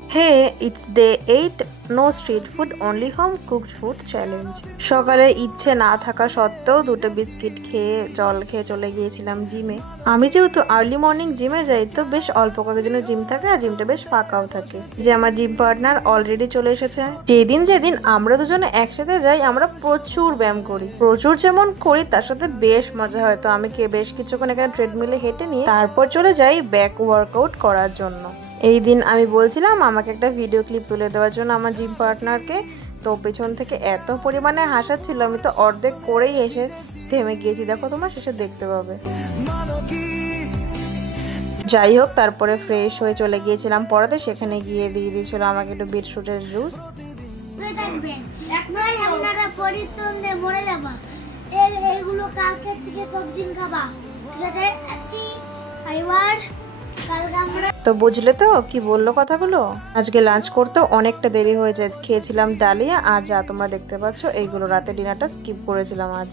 Hey it's day 8, no street food, only home cooked food challenge. সকালে ইচ্ছে না থাকা সত্ত্বেও দুটো বিস্কিট খেয়ে জল খেয়ে চলে গিয়েছিলাম জিমে। আমি যেহেতু আর্লি মর্নিং জিমে যাই, তো বেশ অল্প কয়েকজনের জিম থাকে আর জিমটা বেশ ফাঁকাও থাকে। যে আমার জিম পার্টনার অলরেডি চলে এসেছে। যেদিন আমরা দুজনে একসাথে যাই, আমরা প্রচুর ব্যায়াম করি। প্রচুর যেমন করি, তার সাথে বেশ মজা হয়। তো আমি বেশ কিছুক্ষণ এখানে ট্রেডমিলে হেঁটে নিয়ে তারপর চলে যাই ব্যাক ওয়ার্কআউট করার জন্য। এই দিন আমি বলছিলাম আমাকে একটা ভিডিও ক্লিপ তুলে দেওয়ার জন্য আমার জিম পার্টনারকে। তো পেছন থেকে এত পরিমাণে হাসাচ্ছিল, আমি তো অর্ধেক করেই এসে থেমে গিয়েছি। দেখো তোমরা শেষে দেখতে পাবে। যাই হোক, তারপরে ফ্রেশ হয়ে চলে গিয়েছিলাম পড়াতে। সেখানে গিয়ে দিয়ে দিয়েছিল আমাকে একটু বিটরুটের জুস। আপনারা পরিশ্রম দিয়ে মরে যাবা, এইগুলো কালকে থেকে সব দিন খাবা, ঠিক আছে? এবার কালকে আমরা তো বুঝলে তো কি বললো কথাগুলো। আজকে লাঞ্চ করতেও অনেকটা দেরি হয়ে যায়। খেয়েছিলাম ডালিয়া আর যা তোমরা দেখতে পাচ্ছ এইগুলো। রাতে ডিনারটা স্কিপ করেছিলাম আজ।